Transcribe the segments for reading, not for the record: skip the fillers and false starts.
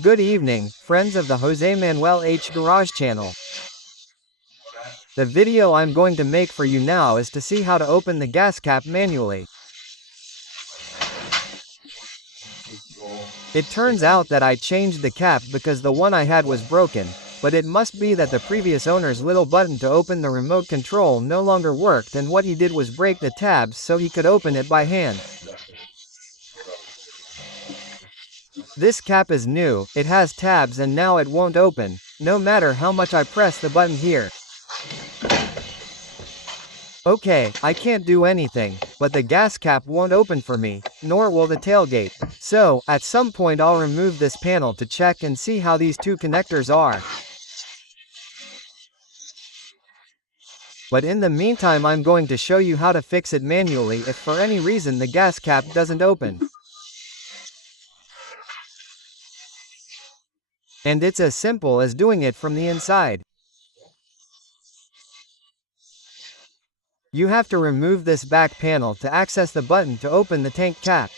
Good evening, friends of the Jose Manuel H Garage channel. The video I'm going to make for you now is to see how to open the gas cap manually. It turns out that I changed the cap because the one I had was broken, but it must be that the previous owner's little button to open the remote control no longer worked, and what he did was break the tabs so he could open it by hand. This cap is new, it has tabs, and now it won't open, no matter how much I press the button here. Okay, I can't do anything, but the gas cap won't open for me, nor will the tailgate. So, at some point I'll remove this panel to check and see how these two connectors are. But in the meantime I'm going to show you how to fix it manually if for any reason the gas cap doesn't open. And it's as simple as doing it from the inside. You have to remove this back panel to access the button to open the tank cap.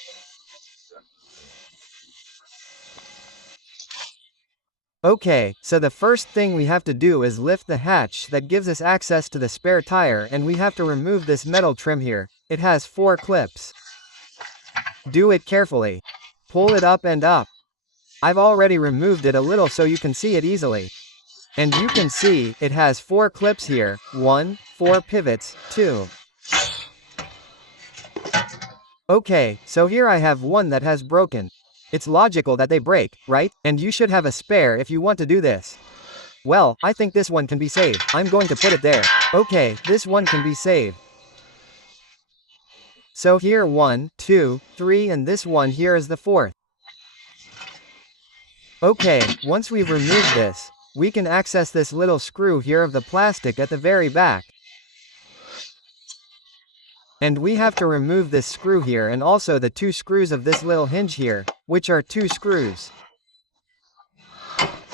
Okay, so the first thing we have to do is lift the hatch that gives us access to the spare tire, and we have to remove this metal trim here. It has 4 clips. Do it carefully. Pull it up and up. I've already removed it a little so you can see it easily. And you can see, it has 4 clips here, 1, 4 pivots, 2. Okay, so here I have one that has broken. It's logical that they break, right? And you should have a spare if you want to do this. Well, I think this one can be saved. I'm going to put it there. Okay, this one can be saved. So here 1, 2, 3, and this one here is the 4th. Okay, once we've removed this, we can access this little screw here of the plastic at the very back. And we have to remove this screw here and also the 2 screws of this little hinge here, which are 2 screws.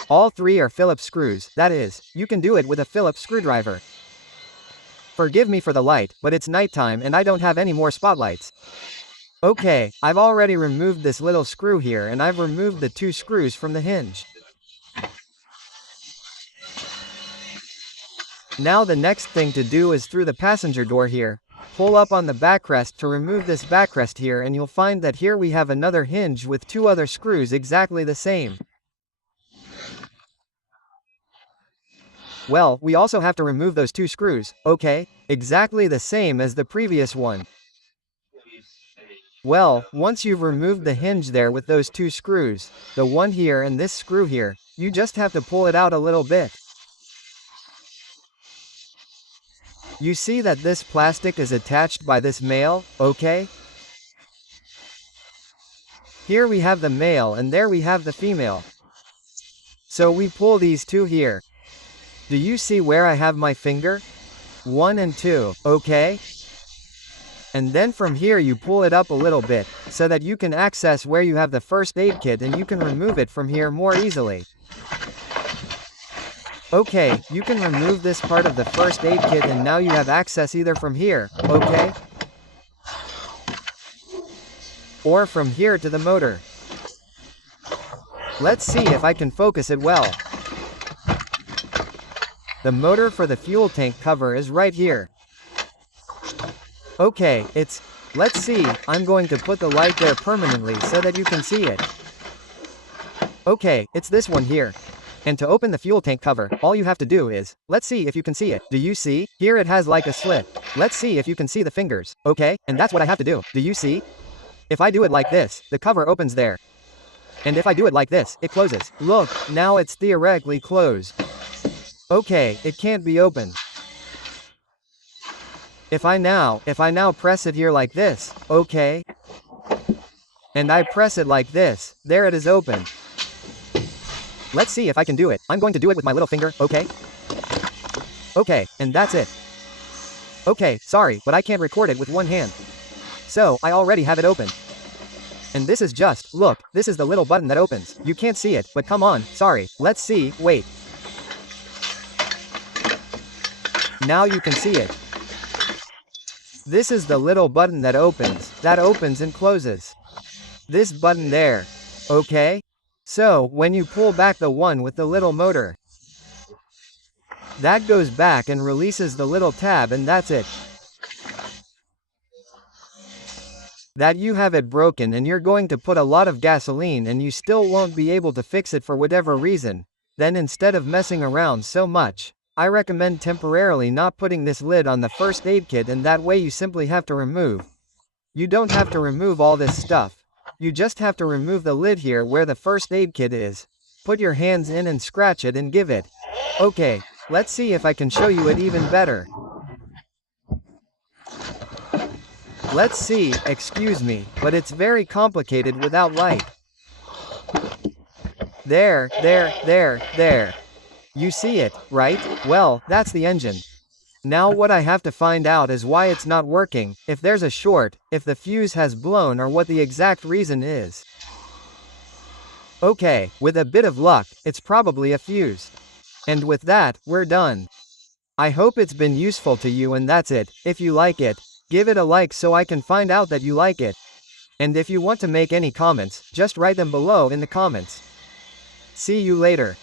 All 3 are Phillips screws, that is, you can do it with a Phillips screwdriver. Forgive me for the light, but it's nighttime and I don't have any more spotlights. Okay, I've already removed this little screw here and I've removed the 2 screws from the hinge. Now the next thing to do is through the passenger door here. Pull up on the backrest to remove this backrest here, and you'll find that here we have another hinge with 2 other screws exactly the same. Well, we also have to remove those 2 screws, okay? Exactly the same as the previous one. Well, once you've removed the hinge there with those 2 screws, the one here and this screw here, you just have to pull it out a little bit. You see that this plastic is attached by this male, okay? Here we have the male and there we have the female. So we pull these 2 here. Do you see where I have my finger? 1 and 2, okay? And then from here you pull it up a little bit, so that you can access where you have the first aid kit and you can remove it from here more easily. Okay, you can remove this part of the first aid kit and now you have access either from here, okay? Or from here to the motor. Let's see if I can focus it well. The motor for the fuel tank cover is right here. Okay, let's see, I'm going to put the light there permanently so that you can see it. Okay, it's this one here. And to open the fuel tank cover, all you have to do is, let's see if you can see it. Do you see? Here it has like a slit. Let's see if you can see the fingers, okay? And that's what I have to do. Do you see? If I do it like this, the cover opens there. And if I do it like this, it closes. Look, now it's theoretically closed. Okay, it can't be opened. If I now press it here like this, okay? And I press it like this, there it is open. Let's see if I can do it. I'm going to do it with my little finger, okay? Okay, and that's it. Okay, sorry, but I can't record it with one hand. So, I already have it open. And this is just, look, this is the little button that opens. You can't see it, but come on, sorry, let's see, wait. Now you can see it. This is the little button that opens and closes. This button there, okay? So, when you pull back the one with the little motor, that goes back and releases the little tab, and that's it. That you have it broken and you're going to put a lot of gasoline and you still won't be able to fix it for whatever reason, then instead of messing around so much, I recommend temporarily not putting this lid on the first aid kit, and that way you simply have to remove. You don't have to remove all this stuff. You just have to remove the lid here where the first aid kit is. Put your hands in and scratch it and give it. Okay, let's see if I can show you it even better. Let's see, excuse me, but it's very complicated without light. There. You see it, right? Well, that's the engine. Now what I have to find out is why it's not working, if there's a short, if the fuse has blown, or what the exact reason is. Okay, with a bit of luck, it's probably a fuse. And with that, we're done. I hope it's been useful to you, and that's it. If you like it, give it a like so I can find out that you like it. And if you want to make any comments, just write them below in the comments. See you later.